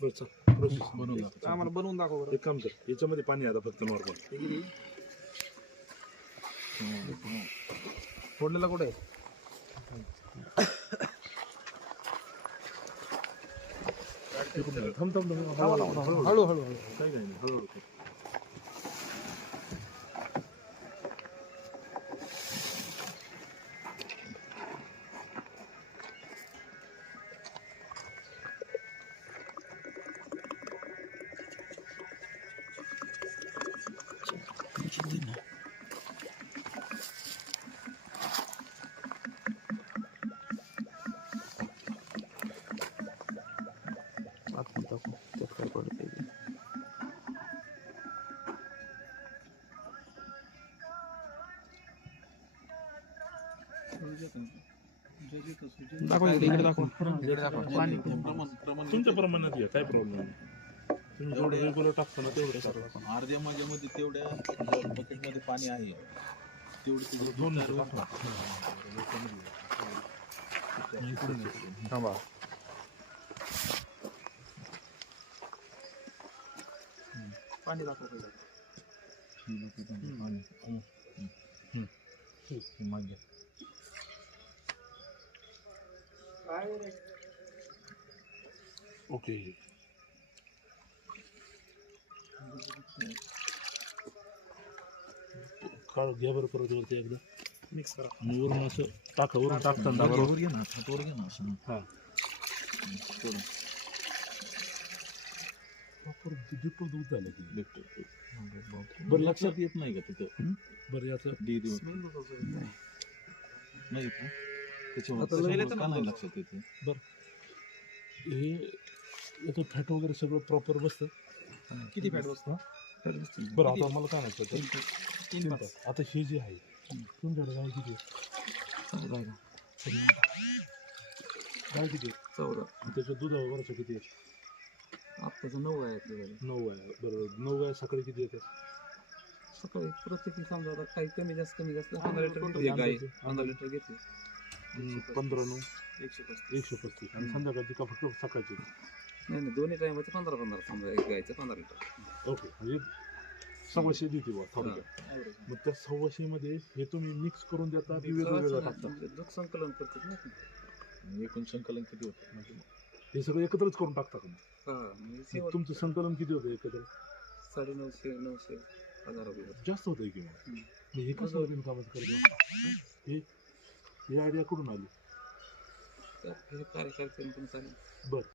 बरं चल प्रोसेस बनवून दाखव. आम्हाला बनवून दाखव बरं. एक काम कर, याच्यामध्ये पाणी आहे आता फक्त नॉर्मल. फोडलेला कुठे आहे? थांब हळू हळू हळू. काही नाही हळूहळू. दाखव इकडे दाखव. पाणी तुमच्या प्रमाणात घ्या, काही प्रॉब्लेम नाही. तुम्ही जेवढं रेग्युलर टाकता ना तेवढं करा. अर्ध्या माझ्यामध्ये तेवढ्या बकेटमध्ये पाणी आहे तेवढं दोन थांबा. पाणी दाखव. ओके. काळ घ्या बरं परत वरती एकदा मिक्स करा. आणि वरून असं टाका, वरून टाकताना बरोबर घे ना हातवर घे ना असं हा थोडं दीपक दूध झालं की भेटतं. बरं लक्षात लक्षात येत नाही का तिथं बरं याचं डी देऊन नाही येत ना त्याच्यामुळे का नाही लक्षात येते. हे याचं फॅट वगैरे सगळं प्रॉपर बसतं. किती फॅट बसतो? बरं आता मला काय म्हणायचं तीन पाच. आता हे जे आहे तुमच्याकडे गाय किती आहे? गाय किती आहे? 14. त्याच्या दुधावरचं किती आहे? आत्ताचं 9 आहे आपल्याकडे. 9 आहे. बरोबर 9 गाय सकाळी किती येते? सकाळी प्रत्येकी समजा आता काही कमी जास्त 15 लिटर घेते गाई. 15 लिटर घेते. 15 9 135. 135 आणि संध्याकाळची का फक्त सकाळची? नाही दोन्ही टायमाचं 15 समजा एक गायचं 15 लिटर. ओके म्हणजे 125 देते बा थोडक्यात. मग त्या 125 मध्ये हे तुम्ही मिक्स करून देता की वेगवेगळं टाकता? दूध संकलन करतात ना. एकूण संकलन किती होतं म्हणजे हे सगळं एकत्रच करून टाकता का? हा म्हणजे तुमचं संकलन किती होतं एकत्र? 950 900 1000 रुपये. जास्त होतं की मग हे कसं बिनकामाचं करतो? हे आयडिया कुठून आली? कार्यकर्त्यांकडून चालेल. बरं